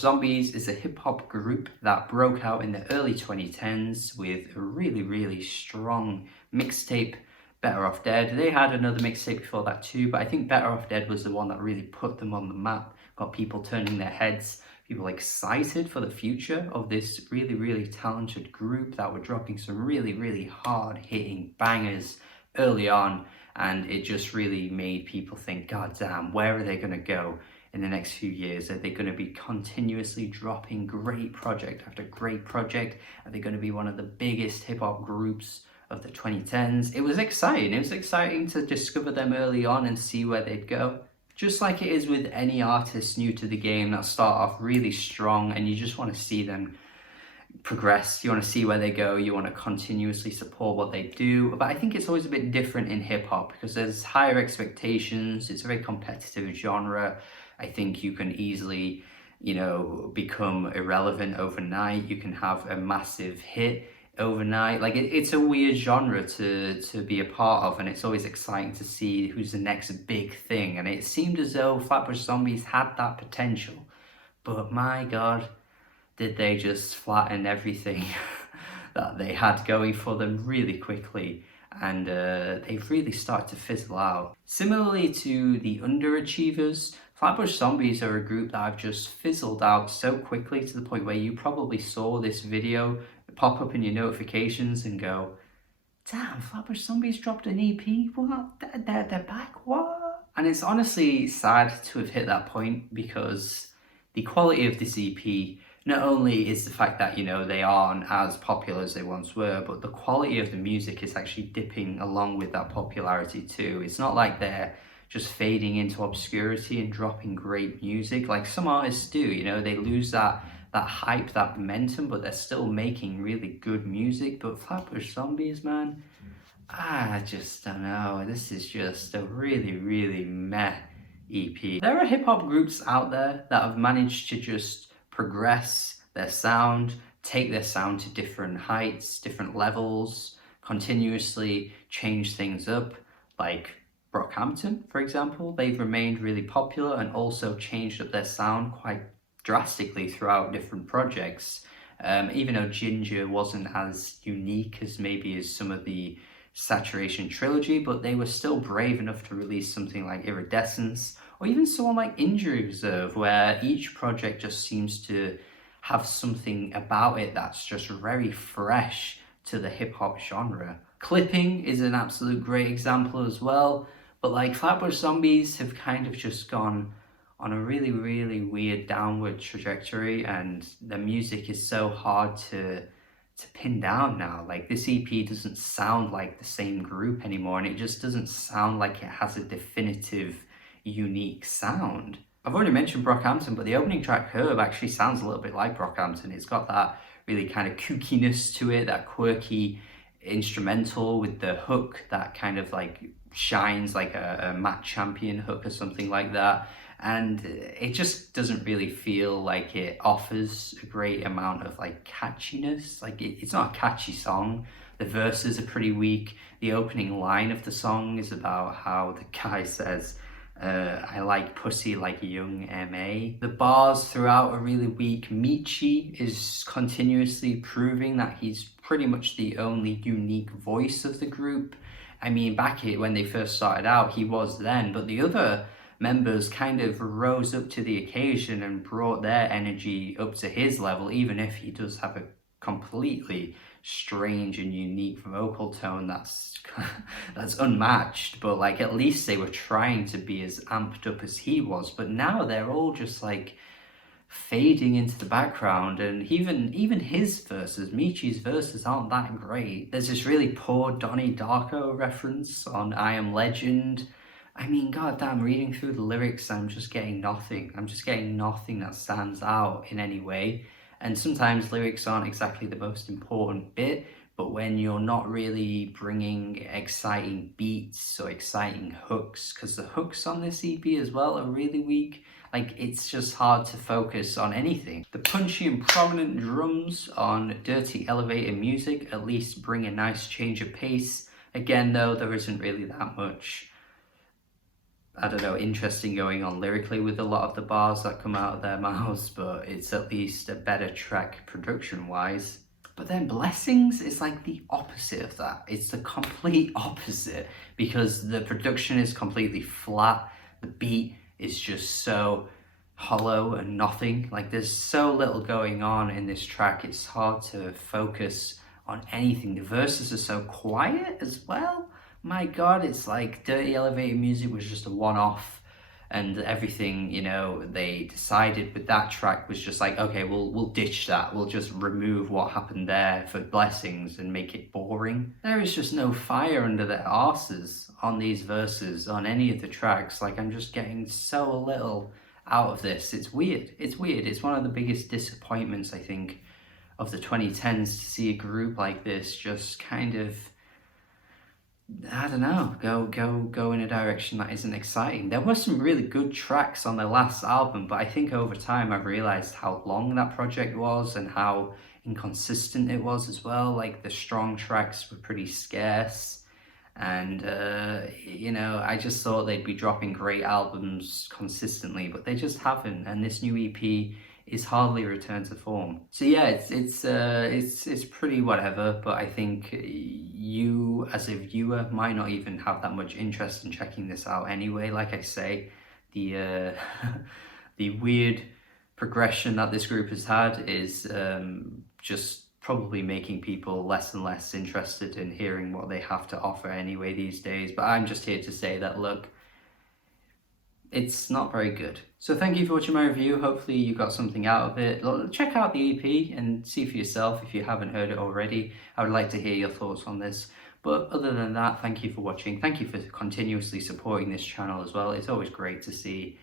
Zombies is a hip-hop group that broke out in the early 2010s with a really strong mixtape, Better Off Dead. They had another mixtape before that too, but I think Better Off Dead was the one that really put them on the map, got people turning their heads, people excited for the future of this really talented group that were dropping some really hard-hitting bangers early on, and it just really made people think, God damn, where are they going to go in the next few years? Are they going to be continuously dropping great project after great project? Are they going to be one of the biggest hip-hop groups of the 2010s? It was exciting. It was exciting to discover them early on and see where they'd go. Just like it is with any artist new to the game that start off really strong and you just want to see them progress, you want to see where they go, you want to continuously support what they do. But I think it's always a bit different in hip-hop because there's higher expectations, it's a very competitive genre. I think you can easily, become irrelevant overnight. You can have a massive hit overnight. Like it's a weird genre to be a part of, and it's always exciting to see who's the next big thing. And it seemed as though Flatbush Zombies had that potential, but my God, did they just flatten everything that they had going for them really quickly, and they've really started to fizzle out. Similarly to the underachievers, Flatbush Zombies are a group that have just fizzled out so quickly to the point where you probably saw this video pop up in your notifications and go, damn, Flatbush Zombies dropped an EP? What? They're back? What? And it's honestly sad to have hit that point because the quality of this EP not only is the fact that, they aren't as popular as they once were, but the quality of the music is actually dipping along with that popularity too. It's not like they're just fading into obscurity and dropping great music like some artists do. They lose that hype, that momentum, but they're still making really good music. But Flatbush Zombies, man, I just don't know. This is just a really meh EP. There are hip-hop groups out there that have managed to just progress their sound, take their sound to different heights, different levels, continuously change things up, like Brockhampton, for example. They've remained really popular and also changed up their sound quite drastically throughout different projects. Even though Ginger wasn't as unique as maybe as some of the Saturation trilogy, but they were still brave enough to release something like Iridescence, or even someone like Injury Reserve, where each project just seems to have something about it that's just very fresh to the hip-hop genre. Clipping is an absolute great example as well, but like Flatbush Zombies have kind of just gone on a really weird downward trajectory, and the music is so hard to pin down now. Like this EP doesn't sound like the same group anymore, and it just doesn't sound like it has a definitive, unique sound. I've already mentioned Brockhampton, but the opening track, Herb, actually sounds a little bit like Brockhampton. It's got that really kind of kookiness to it, that quirky instrumental with the hook that kind of like shines like a Matt Champion hook or something like that. And it just doesn't really feel like it offers a great amount of like catchiness. Like it's not a catchy song. The verses are pretty weak. The opening line of the song is about how the guy says, I like pussy like young M.A. The bars throughout are really weak. Michi is continuously proving that he's pretty much the only unique voice of the group. I mean, back when they first started out, he was then, but the other members kind of rose up to the occasion and brought their energy up to his level, even if he does have a completely strange and unique vocal tone that's unmatched. But like at least they were trying to be as amped up as he was. But now they're all just like fading into the background, and even his verses, Michi's verses, aren't that great. There's this really poor Donnie Darko reference on I Am Legend. I mean, goddamn, reading through the lyrics, I'm just getting nothing. I'm just getting nothing that stands out in any way. And sometimes lyrics aren't exactly the most important bit, but when you're not really bringing exciting beats or exciting hooks, because the hooks on this EP as well are really weak, like it's just hard to focus on anything. The punchy and prominent drums on Dirty Elevator Music at least bring a nice change of pace. Again though, there isn't really that much I don't know, interesting going on lyrically with a lot of the bars that come out of their mouths, but it's at least a better track production wise. But then Blessings is like the opposite of that. It's the complete opposite because the production is completely flat. The beat is just so hollow and nothing. Like there's so little going on in this track. It's hard to focus on anything. The verses are so quiet as well. My God, it's like Dirty Elevator Music was just a one-off, and everything, you know, they decided with that track was just like, okay, we'll ditch that. We'll just remove what happened there for Blessings and make it boring. There is just no fire under their arses on these verses on any of the tracks. Like I'm just getting so little out of this. It's weird. It's weird. It's one of the biggest disappointments, I think, of the 2010s to see a group like this just kind of, I don't know, go in a direction that isn't exciting. There were some really good tracks on their last album, but I think over time I've realized how long that project was and how inconsistent it was as well. Like the strong tracks were pretty scarce, and you know, I just thought they'd be dropping great albums consistently, but they just haven't. And this new EP is hardly a return to form. So yeah, it's pretty whatever, but I think you as a viewer might not even have that much interest in checking this out anyway. Like I say, the the weird progression that this group has had is just probably making people less and less interested in hearing what they have to offer anyway these days. But I'm just here to say that, look, it's not very good. So thank you for watching my review. Hopefully you got something out of it. Check out the EP and see for yourself if you haven't heard it already. I would like to hear your thoughts on this. But other than that, thank you for watching. Thank you for continuously supporting this channel as well. It's always great to see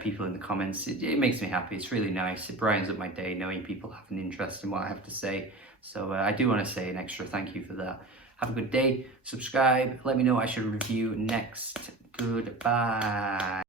people in the comments. It makes me happy. It's really nice. It brightens up my day knowing people have an interest in what I have to say. So I do want to say an extra thank you for that. Have a good day. Subscribe. Let me know what I should review next. Goodbye.